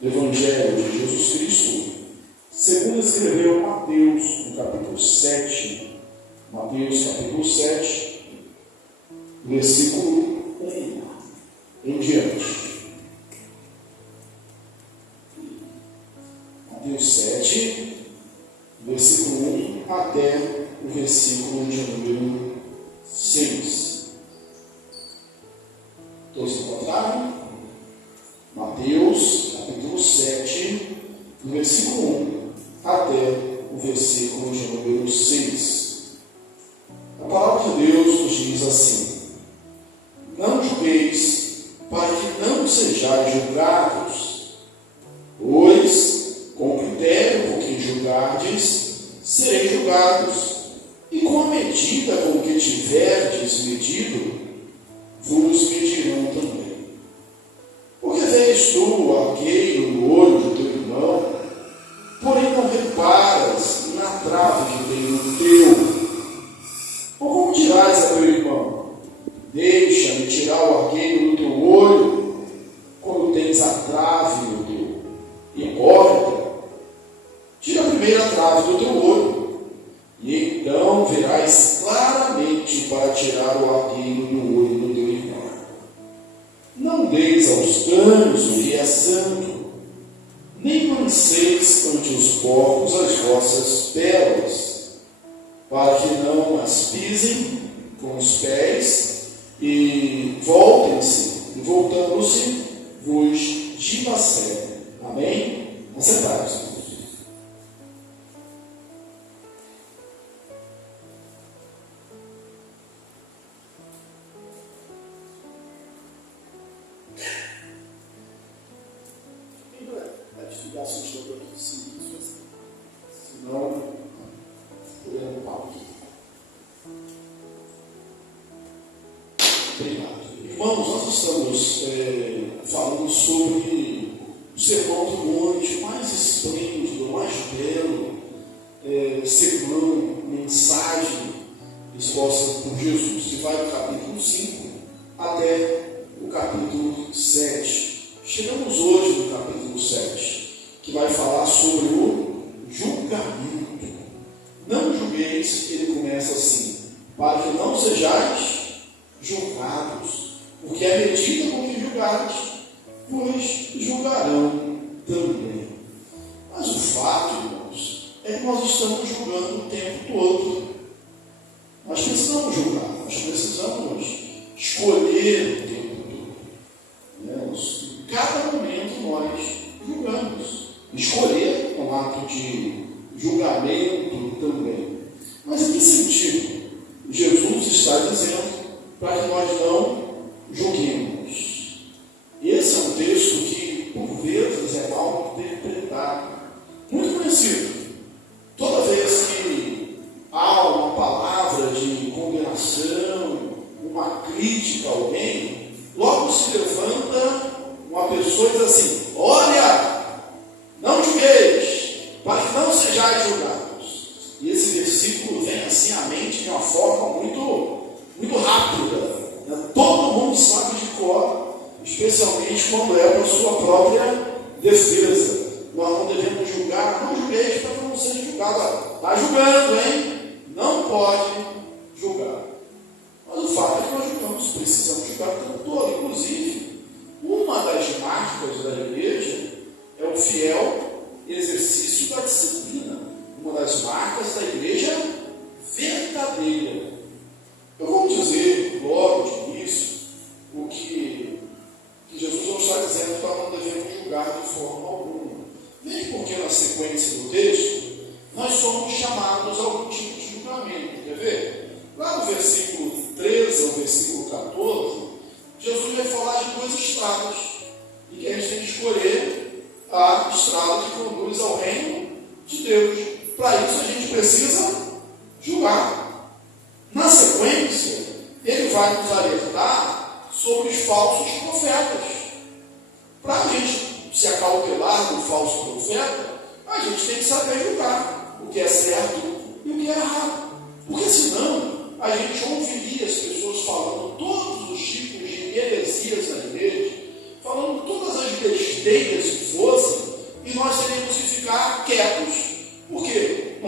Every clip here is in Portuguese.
Evangelho de Jesus Cristo, segundo escreveu Mateus, no capítulo 7, Mateus capítulo 7, versículo 1 em diante. Mateus 7, versículo 1 até o versículo de número 6. Todos encontraram? Mateus, capítulo 7, do versículo 1 até o versículo de número 6. A palavra de Deus nos diz assim: não julgueis, para que não sejais julgados, pois, com o critério com que julgardes, sereis julgados, e com a medida com que tiverdes medido, vos medirão também. Porque vês tu o arqueiro no olho do teu irmão, porém não reparas na trave que tem no teu? Ou como dirás a teu irmão: deixa-me tirar o arqueiro do teu olho, quando tens a trave no teu? Hipócrita, tira primeiro a trave do teu olho, e então verás claramente para tirar o arqueiro do olho do teu irmão. Não deis aos cães o que é santo, nem lanceis ante os porcos as vossas pérolas, para que não as pisem com os pés, e voltem-se, e voltando-se, vos dilacerem. Amém? Assentados. Senão, podemos pausa. Obrigado. Irmãos, nós estamos falando sobre o Sermão do Monte, mais esplêndido, mais belo sermão, mensagem exposta por Jesus, que vai do capítulo 5 até o capítulo 7. Chegamos hoje no capítulo 7, que vai falar sobre o julgamento. Não julgueis, ele começa assim: para que não sejais julgados, porque a medida com que julgares, vos julgarão também. Mas o fato, irmãos, é que nós estamos julgando o tempo todo. Nós precisamos julgar, nós precisamos escolher o tempo todo. Em cada momento nós julgamos. Escolher é um ato de julgamento também. Mas em que sentido Jesus está dizendo para que nós não julguemos? Esse é um texto que, por vezes, é mal interpretado. Muito conhecido. Toda vez que há uma palavra de condenação, uma crítica a alguém, logo se levanta uma pessoa e diz assim: olha, não julgueis, para que não sejais julgados. E esse versículo vem assim à mente de uma forma muito rápida. Todo mundo sabe de cor, especialmente quando é para a sua própria defesa. Nós não devemos julgar, não julgueis para que não seja julgado. Está julgando, hein? Não pode julgar. Mas o fato é que nós julgamos, precisamos julgar o tempo todo. Inclusive, uma das marcas da igreja é o fiel exercício da disciplina. Uma das marcas da igreja verdadeira. Eu vou dizer logo de início o que Jesus não está dizendo para não devemos julgar de forma alguma. Mesmo porque na sequência do texto nós somos chamados a algum tipo de julgamento. Quer ver? Lá no versículo 13 ao versículo 14, Jesus vai falar de duas estradas e que a gente tem que escolher a estrada que conduz ao reino de Deus. Para isso a gente precisa julgar. Na sequência, ele vai nos alertar sobre os falsos profetas. Para a gente se acautelar do falso profeta, a gente tem que saber julgar o que é certo e o que é errado. Porque senão a gente ouviria as pessoas falando todos os tipos de heresias na igreja, falando todas as besteiras que fossem,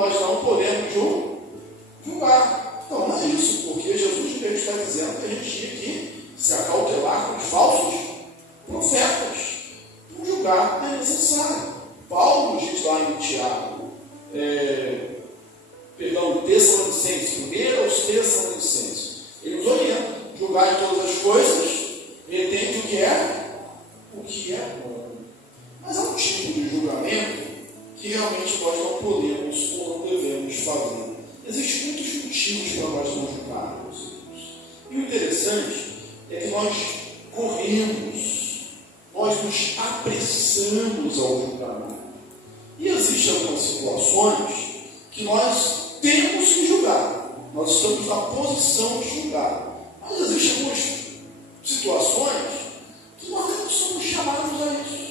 nós não podemos julgar. Então, não é isso, porque Jesus mesmo está dizendo que a gente tinha que se acautelar com os falsos profetas. Então, julgar é necessário. Paulo diz lá em Tiago, Tessalonicenses, 1 aos Tessalonicenses, ele nos orienta, julgar em todas as coisas, retende o que é bom. Mas há um tipo de julgamento que realmente nós não podemos ou não devemos fazer. Existem muitos motivos para nós não julgarmos. E o interessante é que nós corremos, nós nos apressamos ao julgamento. E existem algumas situações que nós temos que julgar. Nós estamos na posição de julgar. Mas existem algumas situações que nós não somos chamados a isso.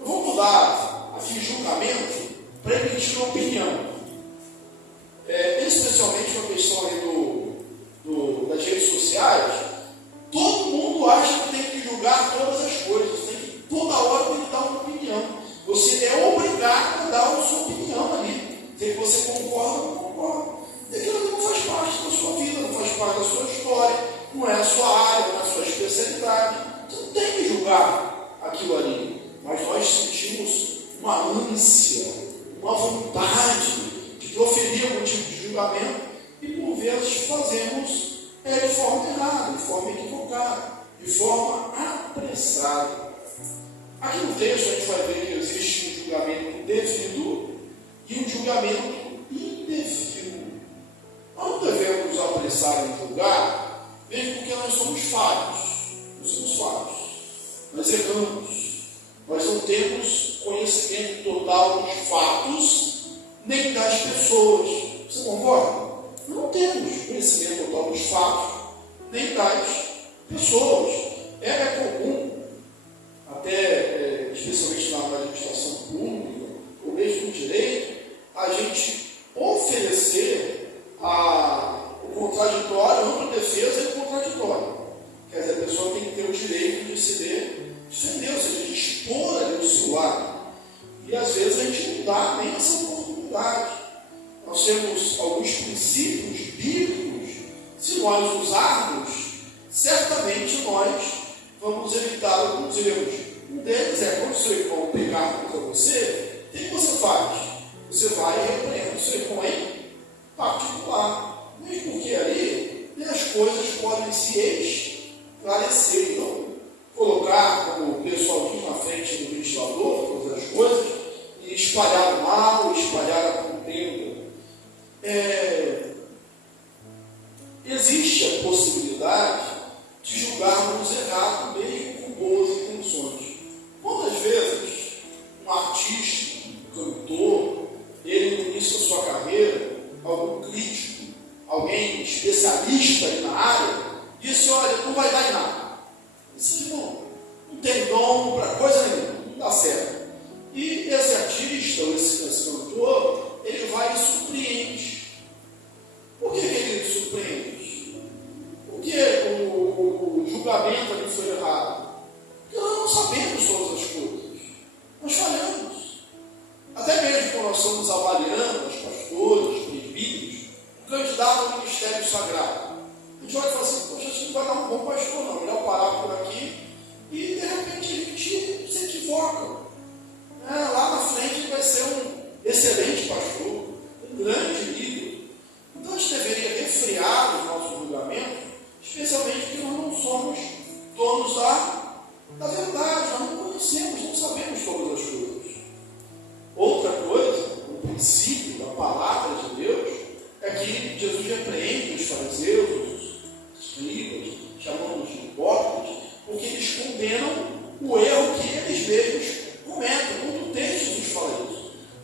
Eu vou mudar aqui julgamento para emitir uma opinião. Especialmente com a questão aí das redes sociais, todo mundo acha que tem que julgar todas as coisas, toda hora tem que dar uma opinião. Você é obrigado a dar a sua opinião ali. Se você concorda ou não concorda. Aquilo não faz parte da sua vida, não faz parte da sua história, não é a sua área, não é a sua especialidade. Você não tem que julgar aquilo ali. Mas nós sentimos uma ânsia, uma vontade de proferir algum tipo de julgamento e por vezes fazemos de forma errada, de forma equivocada, de forma apressada. Aqui no texto a gente vai ver que existe um julgamento devido e um julgamento indevido. Nós não devemos nos apressar em julgar, mesmo porque nós somos falhos. Nós erramos. Nós não temos conhecimento total dos fatos, nem das pessoas. Você concorda? Não temos conhecimento total dos fatos, nem das pessoas. É comum, até especialmente na administração pública, ou mesmo no direito, a gente oferecer o contraditório, ampla defesa e o contraditório. Quer dizer, a pessoa tem que ter o direito de se defender, ou seja, de expor ali o seu lado. E às vezes a gente não dá nem essa oportunidade. Nós temos alguns princípios bíblicos, se nós usarmos, certamente nós vamos evitar alguns erros. Um deles é, quando o seu irmão pecar contra você, o que você faz? Você vai e repreende o seu irmão em particular. Mesmo porque ali as coisas podem se esclarecer. Então, colocar, como o pessoal diz, na frente do ventilador, todas as coisas, e espalhar o mal, espalhar a contenda. Existe a possibilidade de julgarmos errado, mesmo com boas intenções. Quantas vezes um artista, um cantor, ele no início da sua carreira, algum crítico, alguém especialista na área, disse: olha, não vai dar em nada. Disse: não tem dom para coisa nenhuma, não dá certo. E esse artista, ou esse cantor, ele vai e surpreende. Por que ele surpreende? Porque o julgamento ali foi errado. Porque nós não sabemos todas as coisas. Nós falhamos. Até mesmo quando nós estamos avaliando os pastores, os presbíteros, um candidato ao ministério sagrado, a gente vai falar assim: poxa, isso não vai dar um bom pastor, não. Melhor parar por aqui. E de repente a gente se equivoca. Lá na frente ele vai ser um excelente pastor, um grande líder. Então a gente deveria refrear os nossos julgamentos, especialmente porque nós não somos donos da verdade, nós não conhecemos, não sabemos todas as coisas. Outra coisa, o princípio da palavra de Deus, é que Jesus repreende os fariseus, os escribas, chamando-os de hipócritas, porque eles condenam o erro que eles mesmos cometem. Quando o texto nos fala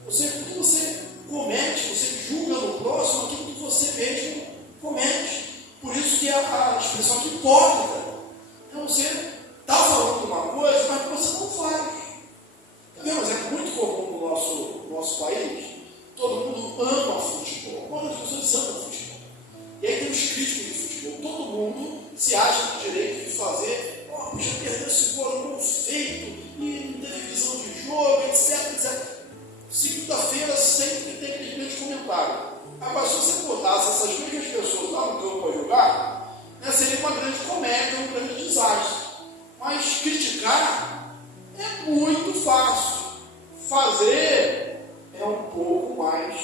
isso, porque você comete, você julga no próximo aquilo que você mesmo comete. Por isso que a expressão de hipócrita. Então você está falando uma coisa, mas você não faz. Mas é muito comum no nosso país, todo mundo ama futebol. Quantas pessoas amam futebol? E aí tem os críticos de futebol. Todo mundo se acha no direito de fazer: já perdeu esse gol feito, e televisão de jogo, etc. Segunda-feira sempre tem aquele botasse essas mesmas pessoas lá no campo para jogar, né, seria uma grande comédia, um grande desastre. Mas criticar é muito fácil. Fazer é um pouco mais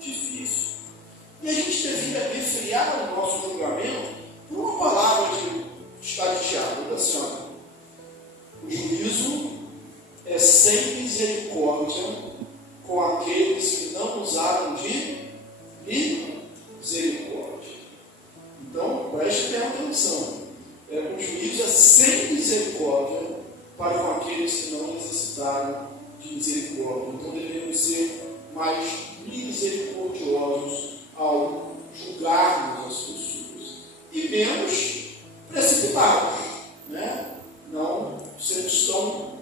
difícil. E a gente devia refriar o nosso julgamento por uma palavra que está de Tiago, assim, olha, o juízo é sem misericórdia com aqueles que não usaram de misericórdia. Então, preste bem atenção. O juízo é sem misericórdia para com aqueles que não necessitaram de misericórdia. Então, devemos ser mais misericordiosos ao julgarmos as pessoas e menos precipitados, né? Não sermos tão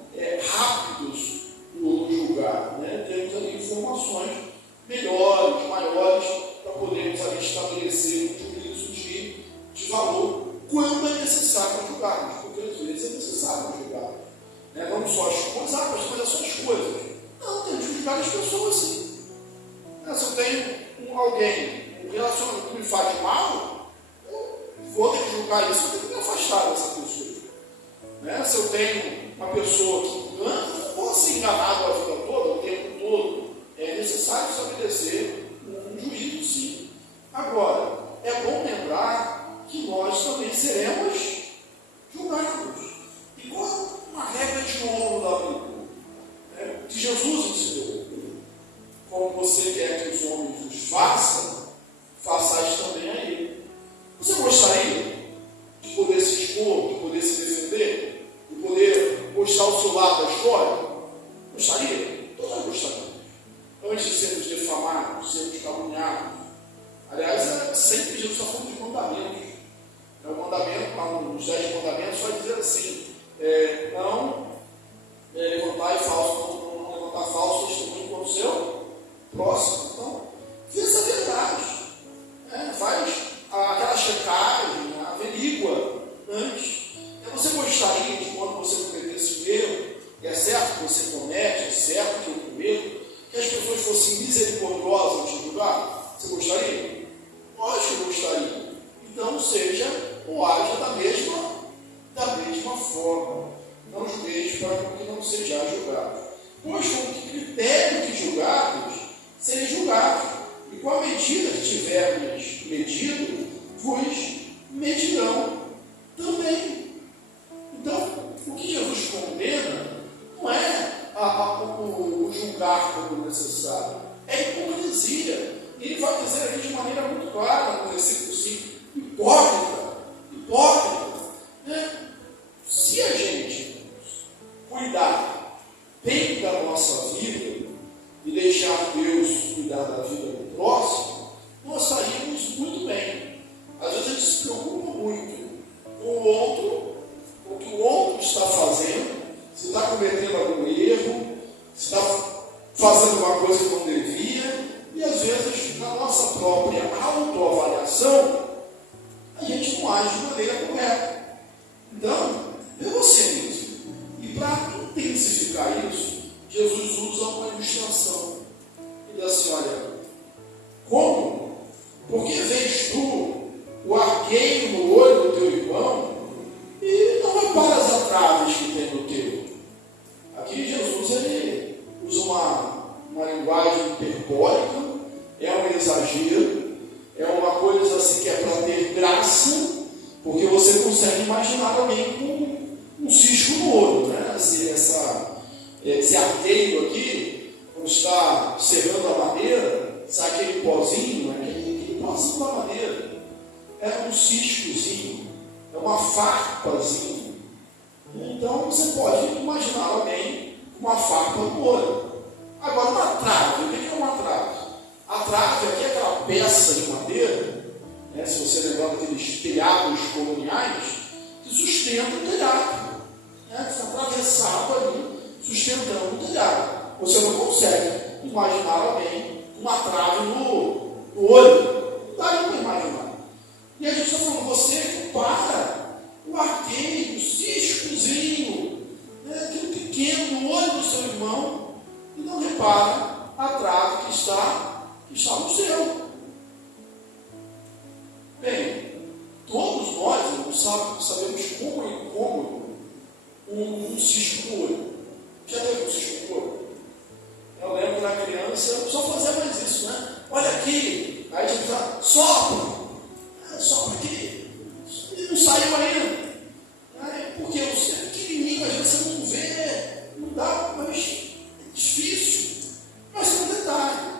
rápidos no julgar, né? Temos ali informações melhores, maiores, para podermos ali estabelecer um juízo de valor quando é necessário julgarmos, porque às vezes é necessário julgar, né? Não só as coisas, mas só as coisas. Não, temos que julgar as pessoas sim. Se eu tenho alguém, um relacionamento que me faz mal, eu vou ter que julgar isso, eu tenho que me afastar dessa pessoa. Né? Se eu tenho uma pessoa que engana, eu vou ser enganado a vida toda, o tempo todo. É necessário estabelecer um juízo, sim. Agora, é bom lembrar que nós também seremos julgados. Igual uma regra de ouro da Bíblia, que Jesus ensinou. Como você quer que os homens os façam, façais também a ele. Você gostaria de poder se expor, de poder se defender, de poder mostrar o seu lado da história? Gostaria? Todos gostaríamos. Antes de sermos defamados, sermos caluniados. Aliás, sempre Jesus está falando de mandamentos. O mandamento, lá nos 10 mandamentos, vai dizer assim: não levantar falso testemunho contra o seu próximo. Então, veja a verdade. Faz aquela checagem, averigua antes. Você gostaria de, quando você cometesse um erro, é certo que você comete, é certo que eu cometo, que as pessoas fossem misericordiosas de julgar? Você gostaria? Lógico que gostaria. Então, seja ou haja da mesma forma. Não julgueis para que não sejais julgados. Pois com que critério que julgardes, sereis julgados. E com a medida que tivermos medido, vos medirão também. Então, o que Jesus condena não é o julgar quando necessário, é a hipocrisia. Ele vai dizer aqui de maneira muito clara, no versículo 5, hipócrita. Né? Se a gente cuidar bem da nossa vida e deixar Deus cuidar da vida do próximo, nós estaríamos muito bem. Às vezes a gente se preocupa muito com o outro, com o que o outro está fazendo, se está cometendo algum erro, se está fazendo uma coisa que não devia, e às vezes na nossa própria autoavaliação a gente não age de maneira correta. Então, é você mesmo. E para intensificar isso, Jesus usa uma ilustração. Ele diz assim: olha, como? Porque vês tu o arqueiro no olho do teu irmão e não reparas as traves que tem no teu? Aqui Jesus ele usa uma linguagem hiperbólica, é um exagero, é uma coisa assim que é para ter graça, porque você consegue imaginar alguém com um cisco no olho, né? Esse arqueiro aqui, quando está serrando a madeira, sabe aquele pozinho, aquele pozinho da madeira, é um ciscozinho, é uma farpazinha. Então você pode imaginar alguém com uma farpa no olho. Agora, uma trave, o que é uma trave? A trave aqui é aquela peça de madeira, né, se você lembrar daqueles telhados coloniais, que sustentam o telhado. Né, está atravessado ali, sustentando o telhado. Você não consegue imaginar alguém com uma trave no olho. Não dá nem para imaginar. E a gente está falando, você compara o arqueiro, o ciscozinho, né, aquele pequeno no olho do seu irmão, e não repara a trave que está no seu. Bem, todos nós sabemos como é incômodo um cisco no olho. Já teve um cisco no olho? Eu lembro na criança, só fazia mais isso, né? Olha aqui, aí a gente já sopra. Sopra aqui. E não saiu ainda. Porque você é pequenininho, às vezes você não vê, não dá, mas é difícil. Mas tem um detalhe.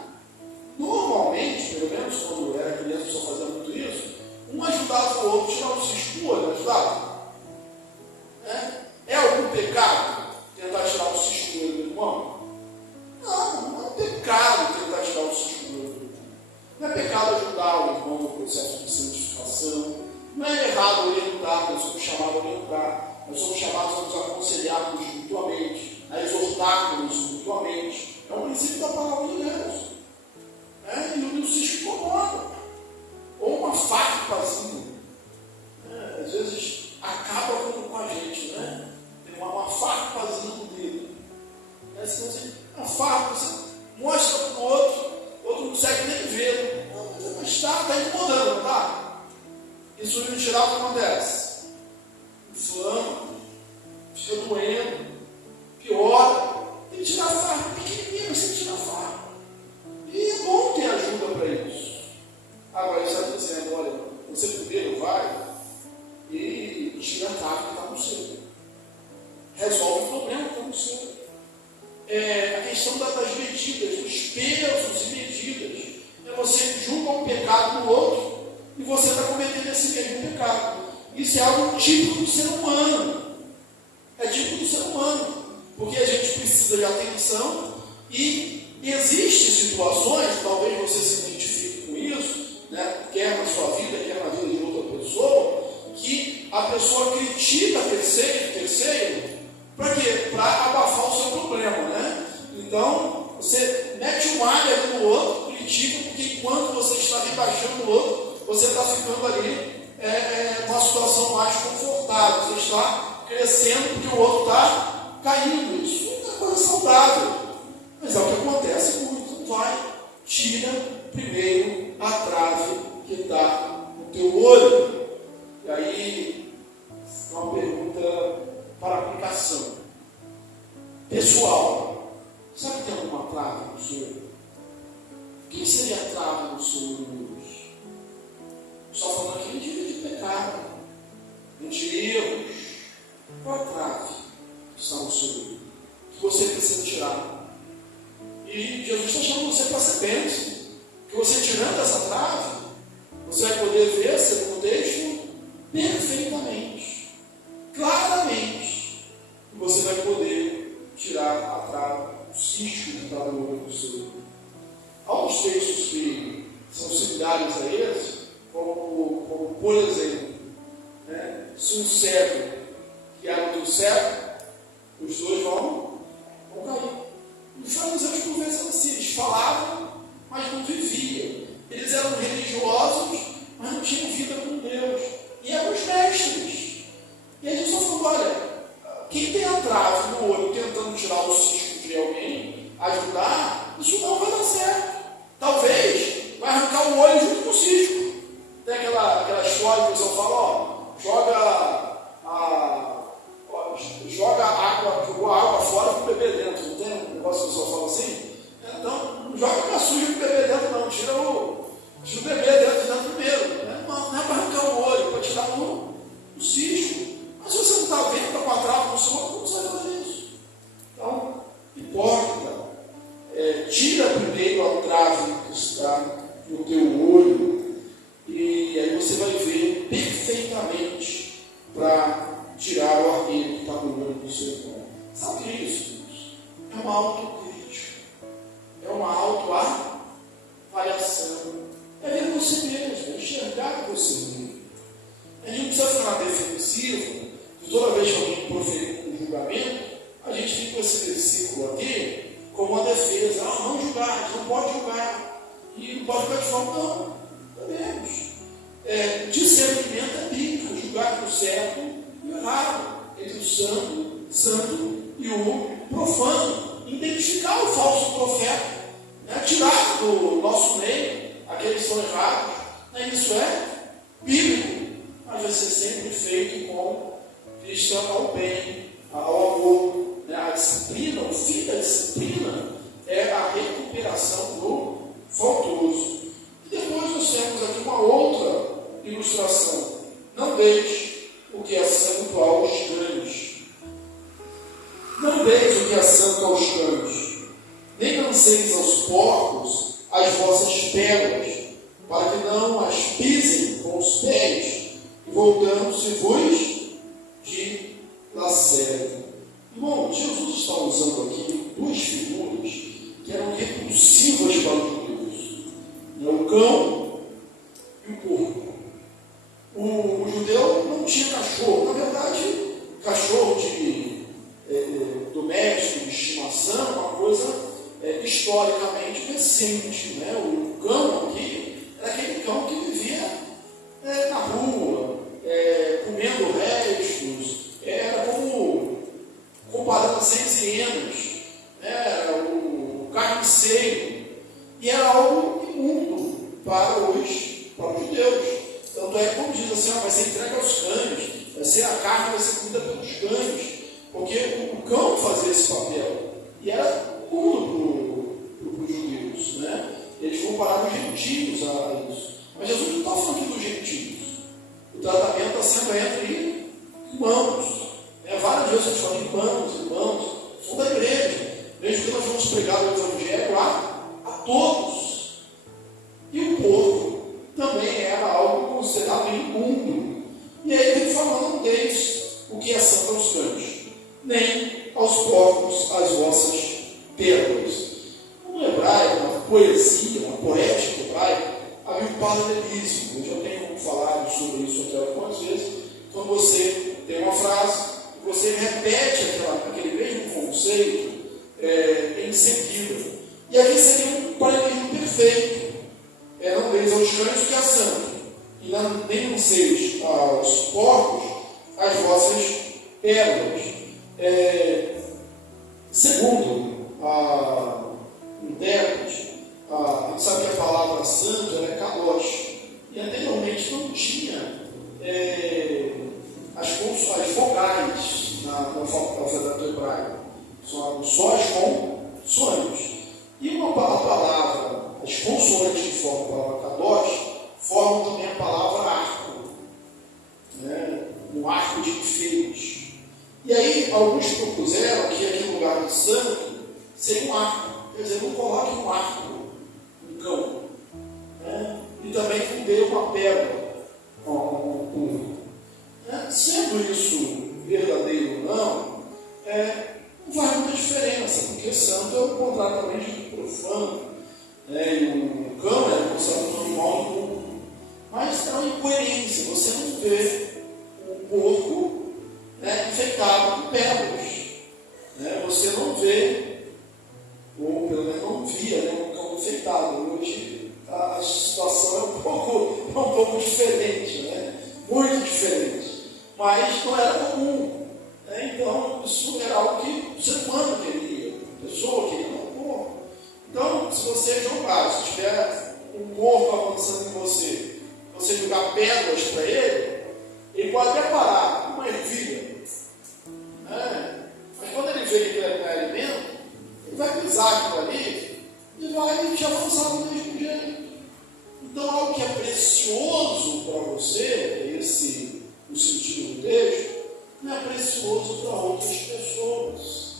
Normalmente, pelo menos quando eu era criança, eu só fazia muito isso, um ajudava o outro a tirar o cisco do olho, ajudava. É algum pecado tentar tirar o cisco do olho do irmão? Não é pecado tentar tirar o cisco do olho do irmão. Não é pecado ajudar o irmão no processo de santificação. Não é errado orientar, nós somos chamados a orientar. Nós somos chamados a nos aconselharmos mutuamente, a exortarmos mutuamente. É um princípio da palavra de Deus. E o cisco incomoda. Ou uma farpazinha. Às vezes acaba com a gente, né? Tem uma farpazinha no dedo. Se você, a farpa, você mostra para o outro não consegue nem ver. Mas está incomodando, tá? Isso no geral o que acontece? Inflama, fica doendo, piora. Tem que tirar a farpa pequenininha, você tira a farpa. E é bom ter ajuda para isso. Agora ele está dizendo, olha, você primeiro vai e tira a carga que está no seu. Resolve o problema que está no seu. A questão das medidas, dos pesos e medidas. Você julga um pecado no outro e você está cometendo esse mesmo pecado. Isso é algo típico do ser humano. É típico do ser humano. Porque a gente precisa de atenção e existem situações, talvez você se identifique com isso, né? Quer na sua vida, quer na vida de outra pessoa, que a pessoa critica terceiro, para quê? Para abafar o seu problema, né? Então, você mete um alho ali no outro, critica, porque enquanto você está rebaixando o outro, você está ficando ali numa situação mais confortável, você está crescendo porque o outro está caindo. Isso não é uma coisa saudável, mas é o que acontece muito. Vai, tira primeiro a trave que está no teu olho. E aí, uma pergunta para aplicação pessoal. Sabe que tem alguma trave no seu olho? O que seria a trave no seu olho hoje? Só falando aqui de pecado, de erros. Qual a trave que está no seu olho? Que você precisa tirar. E Jesus está chamando você para ser bênção. Que você tirando essa trave, você vai poder ver segundo o texto perfeitamente, claramente. E você vai poder tirar a trave, o cisco que está no olho do seu olho. Há uns textos que são similares a esse, como por exemplo, né, se um cego guiar outro cego, os dois vão cair. Os fariseus por vezes assim, eles falavam, mas não viviam. Eles eram religiosos, mas não tinham vida com Deus. E eram os mestres. E a gente só falou, olha, quem tem a trave no olho tentando tirar o cisco de alguém, ajudar, isso não vai dar certo. Talvez vai arrancar o olho junto com o cisco. Tem aquela história que o pessoal fala, joga água fora com o bebê dentro. Não tem um negócio que o pessoal fala assim? Então, não joga água suja com o bebê dentro, não. Tira o bebê dentro primeiro. Não é para arrancar o olho, é para tirar o cisco. Mas se você não está vendo, está com a trava no seu olho, como você vai fazer isso? Então, hipócrita, tira primeiro a trave que está no teu olho, e aí você vai ver perfeitamente para tirar o arqueiro que está no olho do seu irmão. Sabe o que é isso, irmãos? É uma autocrítica, é uma autoavaliação, é ver você mesmo, é enxergar você mesmo. A gente não precisa ficar na defensiva, e toda vez que alguém proferir um julgamento, a gente fica com esse versículo aqui como uma defesa. Não julgar, a gente não pode julgar, e não pode ficar de forma, não, sabemos. Discernimento é bíblico, julgar o certo e o errado, entre o santo e o profano, identificar o falso profeta, tirar do nosso meio aqueles que são errados. Isso é disciplina é a recuperação do faltoso. E depois nós temos aqui uma outra ilustração. Não deixe o que é santo aos cães. Não deis o que é santo aos cães, nem lanceis aos porcos as vossas pérolas, para que não as pisem com os pés, e voltando-se vos dilacerem. Irmão, Jesus está usando aqui duas figuras que eram repulsivas para os judeus: o cão e o porco. O judeu não tinha cachorro. Na verdade, cachorro doméstico, de estimação, uma coisa historicamente recente. Né? O cão aqui era aquele cão que vivia na rua, comendo restos, era como comparando as hienas, né? O carniceiro, e era algo imundo para os judeus. Tanto é que, como diz assim, vai ser entregue aos cães, a carne vai ser comida pelos cães, porque o cão fazia esse papel, e era imundo para os judeus, né? Eles comparavam os gentios a isso. Mas Jesus não está falando aqui dos gentios. O tratamento está sendo entre irmãos. Várias vezes a gente fala irmãos, são da igreja. Mesmo que nós vamos pregar o evangelho a todos. E o porco também era algo considerado imundo. E aí ele vem falando: não deis o que é santo aos cães, nem aos porcos as vossas pérolas. No hebraico, na poesia, na poética hebraica, havia um paralelismo. Eu já tenho falado sobre isso aqui algumas vezes. Quando você tem uma frase, você repete aquele mesmo conceito em seguida. E aqui seria um paralelismo perfeito. Não deis aos cães o que é santo, e nem lanceis aos porcos as vossas pérolas. Segundo o intérprete, a gente sabe que a palavra santo é kadosh, e anteriormente não tinha as vogais no alfabeto hebraico, são só as consoantes. E a palavra, as consoantes que formam a palavra kadosh, formam também a palavra arco, né? Um arco de enfeites. E aí, alguns propuseram que aqui no lugar de santo seria um arco. Quer dizer, não coloque um arco, um cão. Né? E também não dê uma pedra a um povo. Sendo isso verdadeiro ou não, não faz muita diferença, porque santo é o contrário também de profano. E o cão é considerado um animal impuro. Mas é uma incoerência. Você não vê um porco infectado com pérolas. Você não vê, ou pelo menos não via, um cão infectado. Hoje a situação é um pouco diferente, muito diferente. Mas não era comum. Então, isso era algo que o ser humano queria, a pessoa queria, não o porco. Então, se você jogar, se tiver um porco avançando em você jogar pérolas para ele pode até parar, uma ervilha. Mas quando ele vê que ele é alimento, ele vai pisar aquilo ali e vai te avançar do mesmo jeito. Então, algo que é precioso para você, esse o sentido do texto, não é precioso para outras pessoas.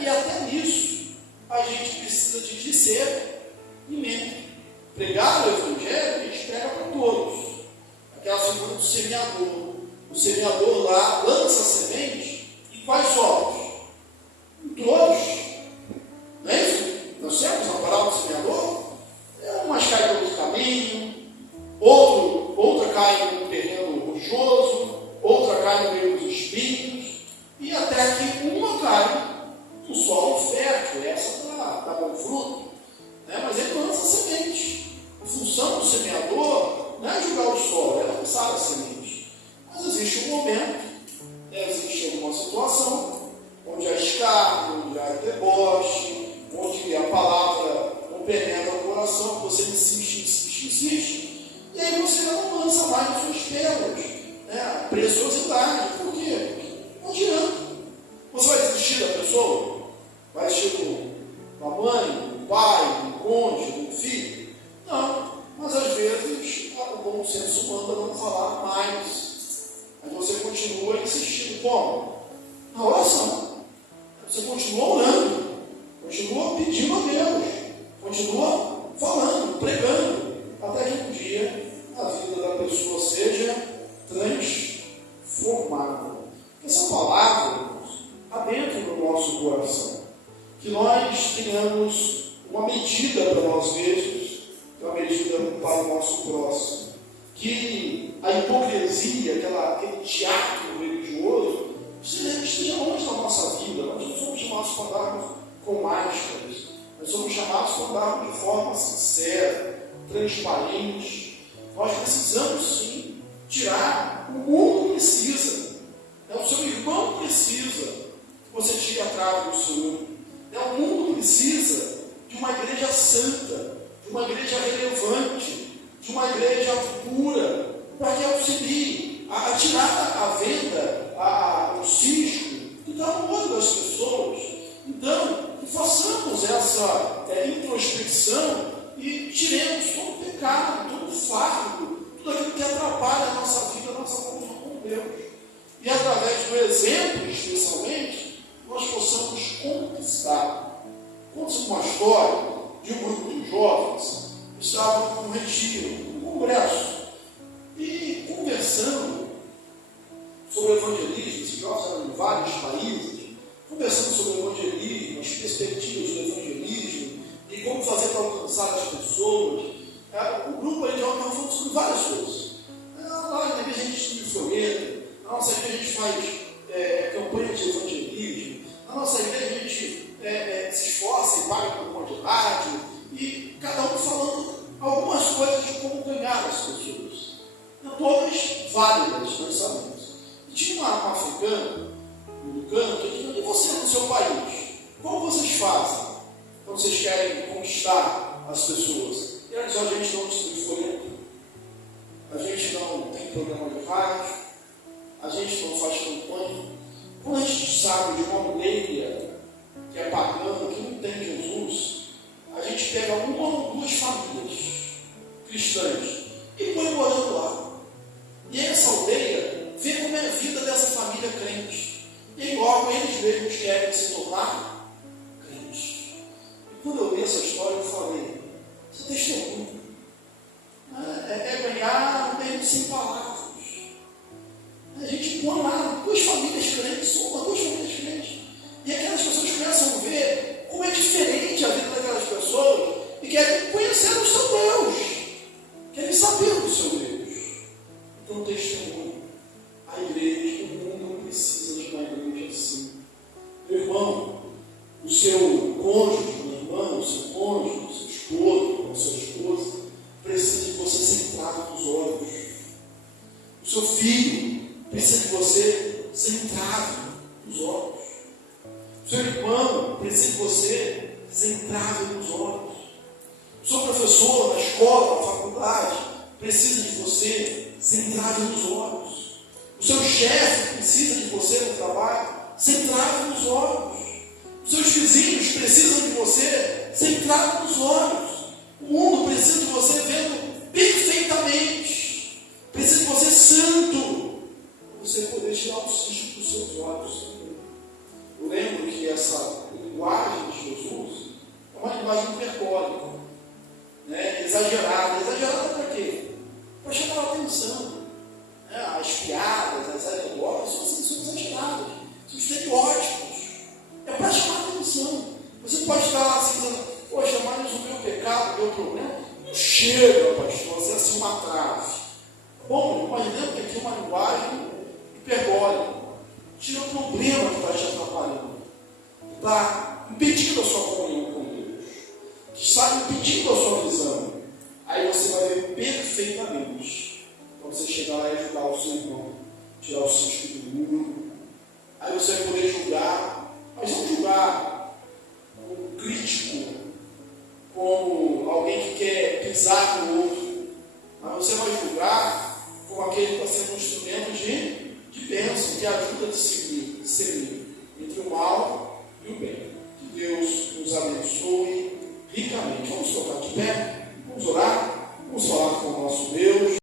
E até nisso, a gente precisa de discernimento. Pregar o evangelho, a gente prega para todos. Aquela figura do semeador. O semeador lá lança a semente e quais solos? Em todos. Não é isso? Nós temos a parábola do semeador? Umas caem pelo caminho, outra cai no terreno rochoso, outra cai no meio dos espinhos, e até que uma cai no solo fértil, essa dá bom fruto. Mas ele lança a semente. A função do semeador não é jogar o solo, é lançar a semente. Mas existe um momento, existe uma situação onde há escárnio, onde há deboche, onde a palavra não penetra o coração, você insiste, e aí você não lança mais as suas pérolas, a preciosidade. Por quê? Não adianta. Você vai desistir da pessoa? Vai estilo da mãe, do pai, do cônjuge, do filho? Não, mas às vezes o bom senso manda não falar mais. Mas você continua insistindo. Como? Na oração. Você continua orando, continua pedindo a Deus, continua falando, pregando, até que um dia a vida da pessoa seja transformada. Essa palavra está dentro do nosso coração. Que nós tenhamos uma medida para nós mesmos, uma medida para o nosso próximo. Que a hipocrisia, aquele teatro religioso, esteja longe da nossa vida. Nós não somos chamados para andarmos com máscaras. Nós somos chamados para andarmos de forma sincera, transparente. Nós precisamos sim tirar. O mundo precisa. O seu irmão precisa que você tire a trave do seu. O mundo precisa de uma igreja santa, de uma igreja relevante, de uma igreja pura, para que auxilie a tirar a venda, o cisco que está no olho das pessoas. Então, façamos essa introspecção e tiremos todo o pecado, todo o fardo, tudo aquilo que atrapalha a nossa vida, a nossa comunhão com Deus. E através do exemplo, especialmente, nós possamos conquistar. Conta-se uma história de um grupo de jovens que estavam num retiro, num congresso, e conversando sobre o evangelismo. Esses jovens eram em vários países, conversando sobre o evangelismo, as perspectivas do evangelismo e como fazer para alcançar as pessoas. O grupo de jovens estava falando sobre várias coisas. Lá na igreja a gente estuda folheto, na nossa igreja a gente faz campanha de evangelismo, na nossa igreja a gente se esforça e paga por conta de rádio, e cada um falando algumas coisas de como ganhar as pessoas. Todas válidas, nós sabemos. E tinha um africano, um canto, e você no seu país? Como vocês fazem quando vocês querem conquistar as pessoas? E a gente não distribui folheto, a gente não tem programa de rádio, a gente não faz campanha. Quando a gente sabe de uma aldeia que é pagã, que não tem Jesus, a gente pega uma ou duas famílias cristãs e põe morando lá. E essa aldeia vê como é a vida dessa família crente. E logo eles mesmos querem se tornar crentes. E quando eu li essa história, eu falei, isso é testemunho. Ganhar mesmo sem palavras. A gente põe lá duas famílias crentes, duas famílias crentes. E aquelas pessoas começam a ver como é diferente a vida daquelas pessoas e querem conhecer o seu Deus, querem saber do seu Deus. Então, testemunho. A igreja, o mundo precisa de uma igreja assim. Meu irmão, o seu cônjuge, minha irmã, o seu cônjuge, o seu esposo, a sua esposa, precisa de você centrado nos olhos. O seu filho precisa de você centrado nos olhos. O seu irmão precisa de você centrado nos olhos. O seu professor na escola, na faculdade, precisa de você centrado nos olhos. O seu chefe precisa de você no trabalho, centrado nos olhos. Os seus vizinhos precisam de você centrado nos olhos. O mundo precisa de você vendo perfeitamente. Precisa de você santo. Para você poder tirar o cisco dos seus olhos. Eu lembro que essa linguagem de Jesus é uma linguagem hiperbólica, né? Exagerada. Exagerada para quê? Para chamar a atenção. As piadas, as alegorias são exageradas, são estereótipos. É para chamar a atenção. Você pode estar lá assim, dizendo, poxa, mas o meu pecado, o meu problema, não chega, pastor, você é assim uma trave. Bom, imaginando que aqui é uma linguagem hiperbólica. Tira o problema que está te atrapalhando, que está impedindo a sua comunhão com Deus, que está impedindo a sua visão. Aí você vai ver perfeitamente. Quando você chegar lá e ajudar o seu irmão, tirar o cisco do muro, aí você vai poder julgar, mas não julgar como crítico, como alguém que quer pisar no outro, mas você vai julgar como aquele que está sendo um instrumento de bênção, que ajuda a discernir entre o mal e o bem. Que Deus abençoe ricamente. Vamos colocar de pé?